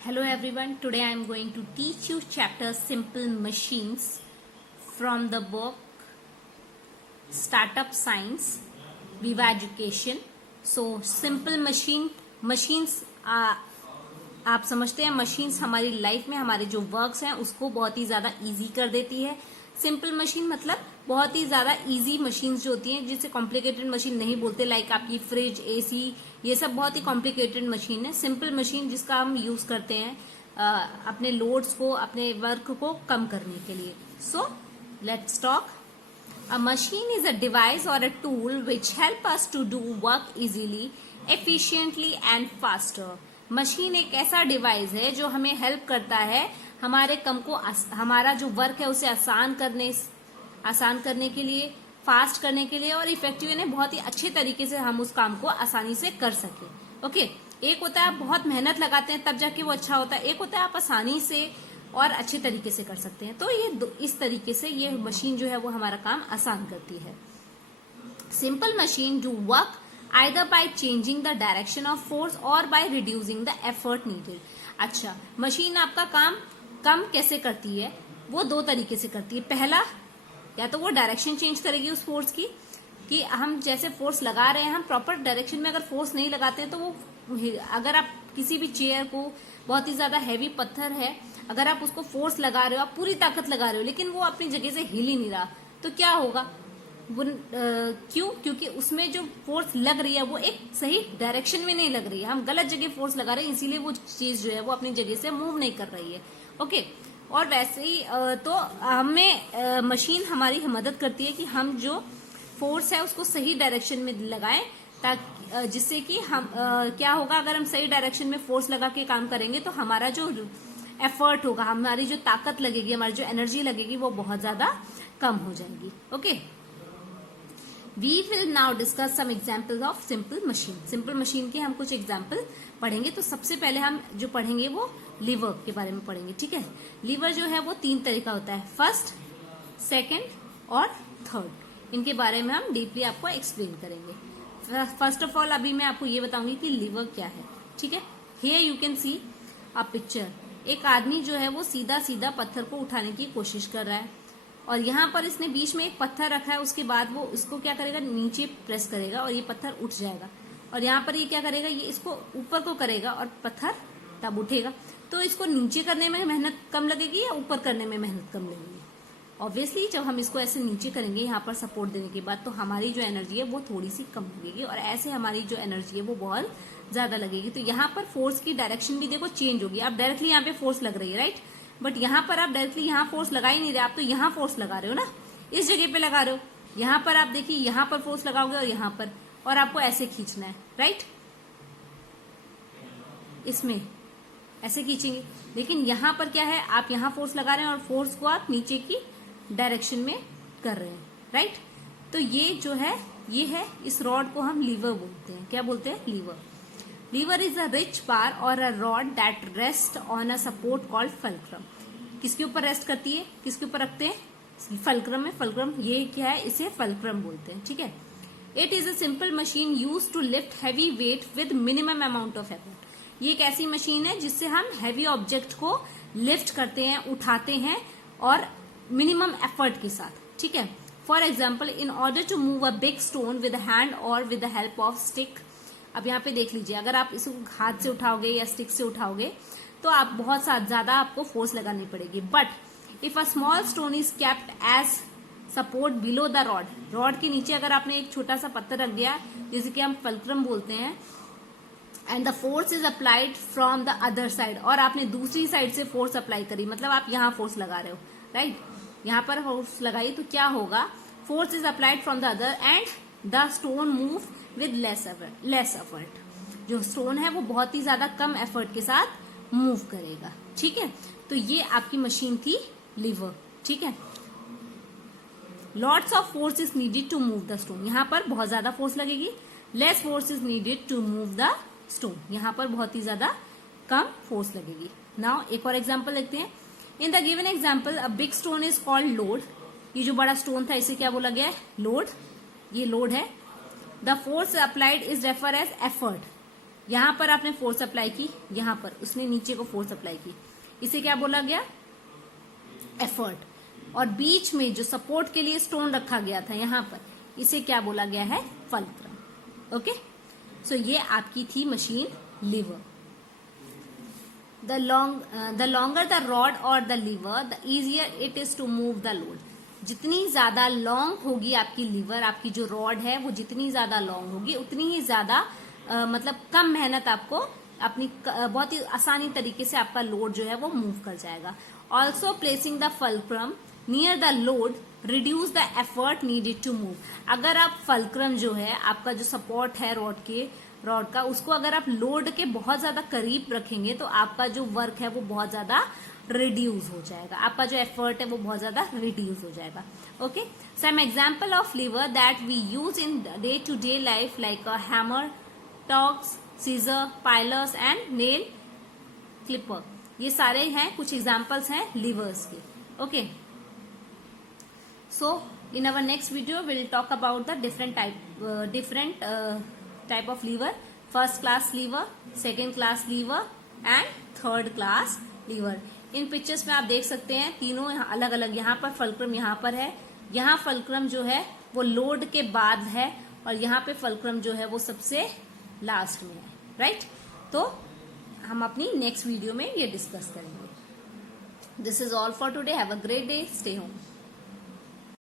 Hello everyone, today I am going to teach you chapter Simple Machines from the book Startup Science, Viva Education. So simple machines आप समझते हैं machines हमारी life में हमारे जो works हैं उसको बहुत ही ज्यादा इजी कर देती है। सिंपल मशीन मतलब बहुत ही ज्यादा इजी मशीन्स जो होती हैं जिसे कॉम्प्लिकेटेड मशीन नहीं बोलते, लाइक आपकी फ्रिज, एसी, ये सब बहुत ही कॉम्प्लिकेटेड मशीन है। सिंपल मशीन जिसका हम यूज करते हैं अपने लोड्स को, अपने वर्क को कम करने के लिए। So let's talk. A machine is a device or a tool which help us to do work easily, efficiently and faster. Machine एक ऐसा डिवाइस है जो हमें हेल्प करता है हमारे काम को, हमारा जो वर्क है उसे आसान करने के लिए, फास्ट करने के लिए और इफेक्टिव यानी बहुत ही अच्छे तरीके से हम उस काम को आसानी से कर सके। ओके, एक होता है आप बहुत मेहनत लगाते हैं तब जाके वो अच्छा होता है, एक होता है आप आसानी से और अच्छे तरीके से कर सकते हैं। तो ये इस तरीके से ये मशीन जो है वो हमारा काम आसान करती है। Simple machine do work either by changing the direction of force or by reducing the effort needed. अच्छा, मशीन आपका काम कम कैसे करती है? वो दो तरीके से करती है। पहला, या तो वो डायरेक्शन चेंज करेगी उस फोर्स की, कि हम जैसे फोर्स लगा रहे हैं हम प्रॉपर डायरेक्शन में अगर फोर्स नहीं लगाते हैं तो वो, अगर आप किसी भी चेयर को, बहुत ही ज्यादा हैवी पत्थर है, अगर आप उसको फोर्स लगा रहे हो, आप पूरी ताकत लगा रहे हो लेकिन वो अपनी जगह से हिल ही नहीं रहा, तो क्या होगा? क्यों? क्योंकि उसमें जो फोर्स लग रही है वो एक सही डायरेक्शन में नहीं लग रही है, हम गलत जगह फोर्स लगा रहे हैं, इसीलिए वो चीज जो है वो अपनी जगह से मूव नहीं कर रही है। ओके, और वैसे ही तो हमें मशीन हमारी मदद करती है कि हम जो फोर्स है उसको सही डायरेक्शन में लगाएं, ताकि जिससे कि हम क्या होगा, अगर हम सही डायरेक्शन में फोर्स लगा के काम करेंगे तो हमारा जो एफर्ट होगा, हमारी जो ताकत लगेगी, हमारी जो एनर्जी लगेगी वो बहुत ज्यादा कम हो जाएगी। Okay, We will now discuss some examples of simple machine. Simple machine के हम कुछ एग्जाम्पल पढ़ेंगे। तो सबसे पहले हम जो पढ़ेंगे वो लीवर के बारे में पढ़ेंगे, ठीक है। लीवर जो है वो तीन तरह का होता है, फर्स्ट, सेकंड और थर्ड। इनके बारे में हम डीपली आपको एक्सप्लेन करेंगे। फर्स्ट ऑफ ऑल अभी मैं आपको ये बताऊंगी कि लीवर क्या है, ठीक है। Here you can see a picture. एक आदमी जो है वो सीधा सीधा पत्थर को उठाने की कोशिश कर रहा है और यहाँ पर इसने बीच में एक पत्थर रखा है, उसके बाद वो इसको क्या करेगा, नीचे प्रेस करेगा और ये पत्थर उठ जाएगा। और यहाँ पर ये क्या करेगा, ये इसको ऊपर को करेगा और पत्थर तब उठेगा। तो इसको नीचे करने में मेहनत कम लगेगी या ऊपर करने में मेहनत कम लगेगी? ऑब्वियसली जब हम इसको ऐसे नीचे करेंगे यहाँ पर सपोर्ट देने के बाद, तो हमारी जो एनर्जी है वो थोड़ी सी कम लगेगी और ऐसे हमारी जो एनर्जी है वो बहुत ज्यादा लगेगी। तो यहाँ पर फोर्स की डायरेक्शन भी देखो चेंज होगी। आप डायरेक्टली यहाँ पे फोर्स लग रही है, राइट, बट यहाँ पर आप डायरेक्टली यहाँ फोर्स लगा ही नहीं रहे, आप तो यहाँ फोर्स लगा रहे हो ना, इस जगह पे लगा रहे हो। यहाँ पर आप देखिए, यहाँ पर फोर्स लगाओगे और यहाँ पर, और आपको ऐसे खींचना है, राइट, इसमें ऐसे खींचेंगे। लेकिन यहाँ पर क्या है, आप यहाँ फोर्स लगा रहे हैं और फोर्स को आप नीचे की डायरेक्शन में कर रहे हैं, राइट। तो ये जो है, ये है, इस रॉड को हम लीवर बोलते हैं। क्या बोलते हैं? Liver. Lever is a rich bar or a rod that rests on a support called fulcrum. किसके ऊपर रेस्ट करती है, किसके ऊपर रखते हैं? फल्क्रम में। फल्क्रम ये क्या है, इसे फल्क्रम बोलते हैं, ठीक है। It is a simple machine used to lift heavy weight with minimum amount of effort. ये एक ऐसी मशीन है जिससे हम हैवी ऑब्जेक्ट को लिफ्ट करते हैं, उठाते हैं और मिनिमम एफर्ट के साथ, ठीक है। For example, in order to move a big stone with hand और with the help of stick. अब यहाँ पे देख लीजिए, अगर आप इसको हाथ से उठाओगे या स्टिक से उठाओगे तो आप बहुत ज्यादा आपको फोर्स लगानी पड़ेगी। But if a small stone is kept as support below the rod, rod के नीचे अगर आपने एक छोटा सा पत्थर रख दिया जिसे कि हम फल्क्रम बोलते हैं, and the force is applied from the other side, और आपने दूसरी साइड से फोर्स अप्लाई करी, मतलब आप यहाँ फोर्स लगा रहे हो, राइट, यहाँ पर फोर्स लगाई, तो क्या होगा, force is applied from the other and the stone move with less effort. जो स्टोन है वो बहुत ही ज्यादा कम एफर्ट के साथ मूव करेगा, ठीक है। तो ये आपकी मशीन थी लीवर, ठीक है। Lots of force is needed to move the stone. यहाँ पर बहुत ज्यादा फोर्स लगेगी। Less force is needed to move the stone. यहाँ पर बहुत ही ज्यादा कम फोर्स लगेगी। नाउ एक और एग्जाम्पल देखते हैं। In the given example a big stone is called load. ये जो बड़ा स्टोन था इसे क्या बोला गया है? लोड। ये लोड है। The force applied is refer as effort. यहां पर आपने फोर्स अप्लाई की, यहां पर उसने नीचे को फोर्स अप्लाई की, इसे क्या बोला गया? एफर्ट। और बीच में जो सपोर्ट के लिए स्टोन रखा गया था यहां पर, इसे क्या बोला गया है? फल्क्रम। ओके, सो ये आपकी थी machine lever. the longer the rod or the lever, the easier it is to move the load. जितनी ज्यादा लॉन्ग होगी आपकी लीवर, आपकी जो रॉड है वो जितनी ज्यादा लॉन्ग होगी उतनी ही ज्यादा मतलब कम मेहनत आपको अपनी बहुत ही आसानी तरीके से आपका लोड जो है वो मूव कर जाएगा। Also placing the fulcrum near the load reduce the effort needed to move. अगर आप फल्क्रम जो है आपका जो सपोर्ट है रॉड का, उसको अगर आप लोड के बहुत ज्यादा करीब रखेंगे तो आपका जो वर्क है वो बहुत ज्यादा रिड्यूस हो जाएगा, आपका जो एफर्ट है वो बहुत ज्यादा रिड्यूस हो जाएगा। Okay, some example of lever that we use in day to day life like a hammer, tongs, scissor, pliers and nail clipper. ये सारे हैं कुछ एग्जांपल्स हैं लीवर्स के। Okay, so in our next video we'll talk about the different type of lever, first class lever, second class lever and third class lever। In pictures में आप देख सकते हैं तीनों अलग अलग, यहाँ पर फल्क्रम यहाँ पर है, यहाँ फल्क्रम जो है वो लोड के बाद है और यहाँ पे फल्क्रम जो है वो सबसे लास्ट में है, राइट? तो हम अपनी नेक्स्ट वीडियो में ये डिस्कस करेंगे। This is all for today, have a great day, stay home.